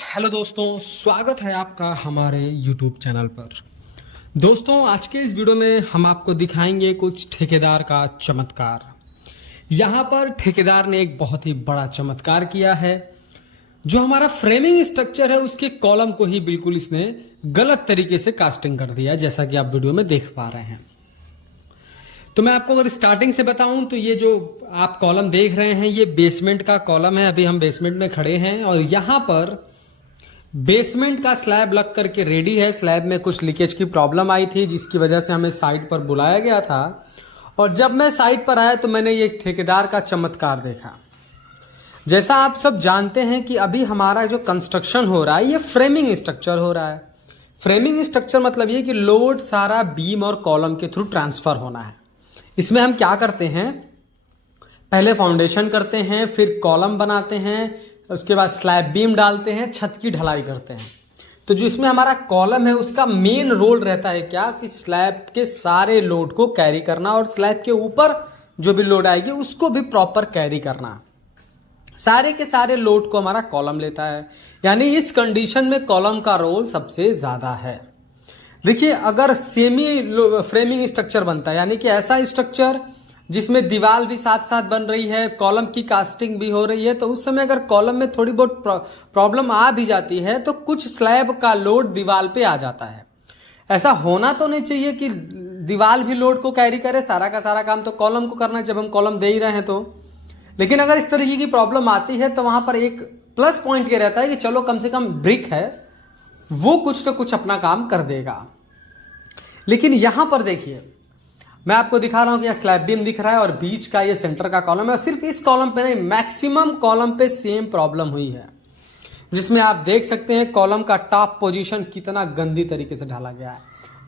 Hello दोस्तों, स्वागत है आपका हमारे YouTube चैनल पर। दोस्तों, आज के इस वीडियो में हम आपको दिखाएंगे कुछ ठेकेदार का चमत्कार। यहाँ पर ठेकेदार ने एक बहुत ही बड़ा चमत्कार किया है। जो हमारा फ्रेमिंग स्ट्रक्चर है उसके कॉलम को ही बिल्कुल इसने गलत तरीके से कास्टिंग कर दिया, जैसा कि आप वीडियो में देख पा रहे हैं। तो मैं आपको अगर स्टार्टिंग से बताऊं तो ये जो आप कॉलम देख रहे हैं ये बेसमेंट का कॉलम है। अभी हम बेसमेंट में खड़े हैं और यहाँ पर बेसमेंट का स्लैब लग करके रेडी है। स्लैब में कुछ लीकेज की प्रॉब्लम आई थी जिसकी वजह से हमें साइट पर बुलाया गया था। और जब मैं साइट पर आया तो मैंने ये ठेकेदार का चमत्कार देखा। जैसा आप सब जानते हैं कि अभी हमारा जो कंस्ट्रक्शन हो रहा है ये फ्रेमिंग स्ट्रक्चर हो रहा है। फ्रेमिंग स्ट्रक्चर मतलब ये कि लोड सारा बीम और कॉलम के थ्रू ट्रांसफर होना है। इसमें हम क्या करते हैं, पहले फाउंडेशन करते हैं, फिर कॉलम बनाते हैं, उसके बाद स्लैब बीम डालते हैं, छत की ढलाई करते हैं। तो जो इसमें हमारा कॉलम है उसका मेन रोल रहता है क्या कि स्लैब के सारे लोड को कैरी करना और स्लैब के ऊपर जो भी लोड आएगी उसको भी प्रॉपर कैरी करना। सारे के सारे लोड को हमारा कॉलम लेता है, यानी इस कंडीशन में कॉलम का रोल सबसे ज्यादा है। देखिए, अगर सेमी फ्रेमिंग स्ट्रक्चर बनता है, यानी कि ऐसा स्ट्रक्चर जिसमें दीवार भी साथ साथ बन रही है, कॉलम की कास्टिंग भी हो रही है, तो उस समय अगर कॉलम में थोड़ी बहुत प्रॉब्लम आ भी जाती है तो कुछ स्लैब का लोड दीवार पे आ जाता है। ऐसा होना तो नहीं चाहिए कि दीवार भी लोड को कैरी करे। सारा का सारा काम तो कॉलम को करना है जब हम कॉलम दे ही रहे हैं तो। लेकिन अगर इस तरीके की प्रॉब्लम आती है तो वहां पर एक प्लस पॉइंट ये रहता है कि चलो कम से कम ब्रिक है, वो कुछ तो कुछ अपना काम कर देगा। लेकिन यहां पर देखिए, मैं आपको दिखा रहा हूं कि यह स्लैब बीम दिख रहा है और बीच का ये सेंटर का कॉलम है। और सिर्फ इस कॉलम पे नहीं, मैक्सिमम कॉलम पे सेम प्रॉब्लम हुई है, जिसमें आप देख सकते हैं कॉलम का टॉप पोजीशन कितना गंदी तरीके से ढाला गया है।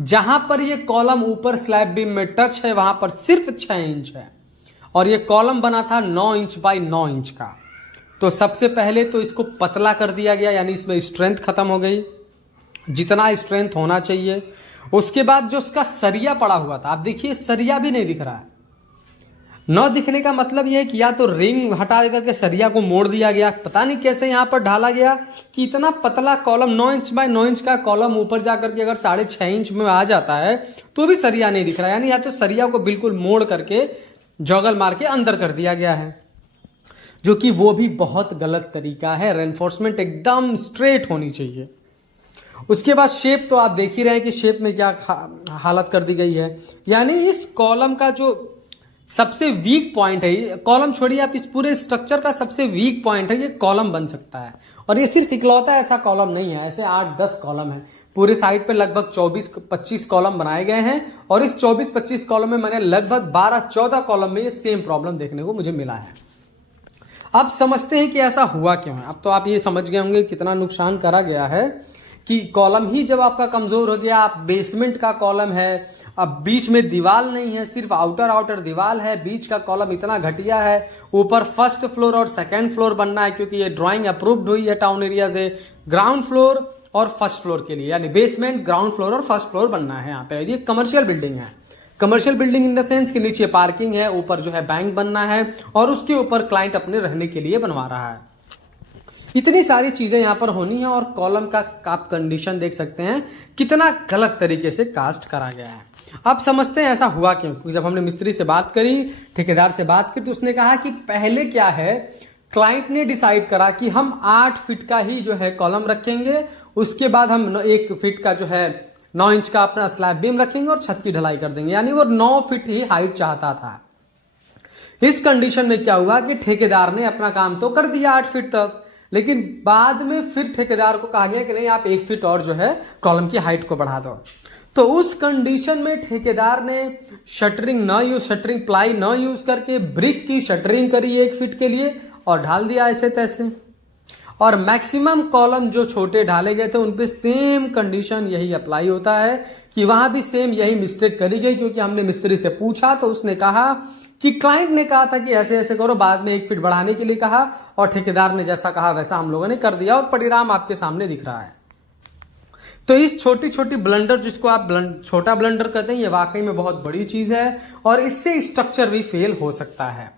जहां पर ये कॉलम ऊपर स्लैब बीम में टच है वहां पर सिर्फ 6 इंच है और ये कॉलम बना था 9 इंच बाई 9 इंच का। तो सबसे पहले तो इसको पतला कर दिया गया, यानी इसमें स्ट्रेंथ खत्म हो गई, जितना स्ट्रेंथ होना चाहिए। उसके बाद जो उसका सरिया पड़ा हुआ था, आप देखिए सरिया भी नहीं दिख रहा है। न दिखने का मतलब यह है कि या तो रिंग हटा करके सरिया को मोड़ दिया गया, पता नहीं कैसे यहां पर ढाला गया कि इतना पतला कॉलम 9 इंच बाय 9 इंच का कॉलम ऊपर जाकर के अगर 6.5 इंच में आ जाता है तो भी सरिया नहीं दिख रहा है। यानी या तो सरिया को बिल्कुल मोड़ करके जॉगल मार के अंदर कर दिया गया है, जो कि वो भी बहुत गलत तरीका है। रेनफोर्समेंट एकदम स्ट्रेट होनी चाहिए। उसके बाद शेप तो आप देख ही रहे हैं कि शेप में क्या हालत कर दी गई है। यानी इस कॉलम का जो सबसे वीक पॉइंट है, कॉलम छोड़िए, आप इस पूरे स्ट्रक्चर का सबसे वीक पॉइंट है, ये कॉलम बन सकता है। और ये सिर्फ इकलौता ऐसा कॉलम नहीं है, ऐसे 8-10 कॉलम है। पूरे साइड पे लगभग 24-25 कॉलम बनाए गए हैं और इस 24-25 कॉलम में मैंने लगभग 12-14 कॉलम में ये सेम प्रॉब्लम देखने को मुझे मिला है। अब समझते हैं कि ऐसा हुआ क्यों है। अब तो आप ये समझ गए होंगे कितना नुकसान करा गया है कि कॉलम ही जब आपका कमजोर हो गया, आप बेसमेंट का कॉलम है, अब बीच में दीवार नहीं है, सिर्फ आउटर दीवार है, बीच का कॉलम इतना घटिया है, ऊपर फर्स्ट फ्लोर और सेकंड फ्लोर बनना है क्योंकि ये ड्राइंग अप्रूव्ड हुई है टाउन एरिया से। ग्राउंड फ्लोर और फर्स्ट फ्लोर के लिए, यानी बेसमेंट, ग्राउंड फ्लोर और फर्स्ट फ्लोर बनना है। यहाँ पे ये कमर्शियल बिल्डिंग है। Commercial building in the sense कि नीचे पार्किंग है, ऊपर जो है बैंक बनना है और उसके ऊपर क्लाइंट अपने रहने के लिए बनवा रहा है। इतनी सारी चीजें यहां पर होनी है और कॉलम का आप कंडीशन देख सकते हैं कितना गलत तरीके से कास्ट करा गया है। अब समझते हैं ऐसा हुआ क्यों। क्योंकि जब हमने मिस्त्री से बात करी, ठेकेदार से बात की, तो उसने कहा कि पहले क्या है, क्लाइंट ने डिसाइड करा कि हम 8 फीट का ही जो है कॉलम रखेंगे, उसके बाद हम 1 फीट का जो है 9 इंच का अपना स्लैब बीम रखेंगे और छत की ढलाई कर देंगे। यानी वो 9 फीट ही हाइट चाहता था। इस कंडीशन में क्या हुआ कि ठेकेदार ने अपना काम तो कर दिया 8 फीट तक, लेकिन बाद में फिर ठेकेदार को कहा गया कि नहीं, आप 1 फीट और जो है कॉलम की हाइट को बढ़ा दो। तो उस कंडीशन में ठेकेदार ने शटरिंग प्लाई न यूज करके ब्रिक की शटरिंग करी 1 फीट के लिए और ढाल दिया ऐसे तैसे। और मैक्सिमम कॉलम जो छोटे ढाले गए थे उन पे सेम कंडीशन यही अप्लाई होता है कि वहां भी सेम यही मिस्टेक करी गई। क्योंकि हमने मिस्त्री से पूछा तो उसने कहा कि क्लाइंट ने कहा था कि ऐसे ऐसे करो, बाद में 1 फीट बढ़ाने के लिए कहा और ठेकेदार ने जैसा कहा वैसा हम लोगों ने कर दिया और परिणाम आपके सामने दिख रहा है। तो इस छोटी छोटी ब्लंडर, जिसको आप छोटा ब्लंडर कहते हैं, ये वाकई में बहुत बड़ी चीज है और इससे स्ट्रक्चर भी फेल हो सकता है।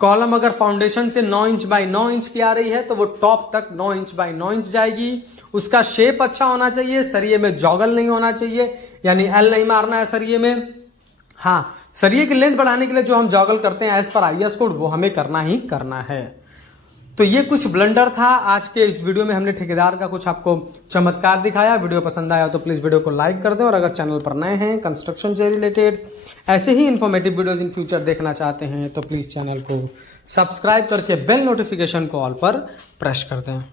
कॉलम अगर फाउंडेशन से 9 इंच बाई 9 इंच की आ रही है तो वो टॉप तक 9 इंच बाई 9 इंच जाएगी। उसका शेप अच्छा होना चाहिए, सरिये में जॉगल नहीं होना चाहिए, यानी एल नहीं मारना है सरिये में। हाँ, सरिये की लेंथ बढ़ाने के लिए जो हम जॉगल करते हैं एज पर आईएस कोड, वो हमें करना ही करना है। तो ये कुछ ब्लंडर था आज के इस वीडियो में, हमने ठेकेदार का कुछ आपको चमत्कार दिखाया। वीडियो पसंद आया तो प्लीज वीडियो को लाइक कर दें, और अगर चैनल पर नए हैं कंस्ट्रक्शन से रिलेटेड ऐसे ही इंफॉर्मेटिव वीडियोस इन फ्यूचर देखना चाहते हैं तो प्लीज चैनल को सब्सक्राइब करके बेल नोटिफिकेशन को ऑल पर प्रेस कर दें।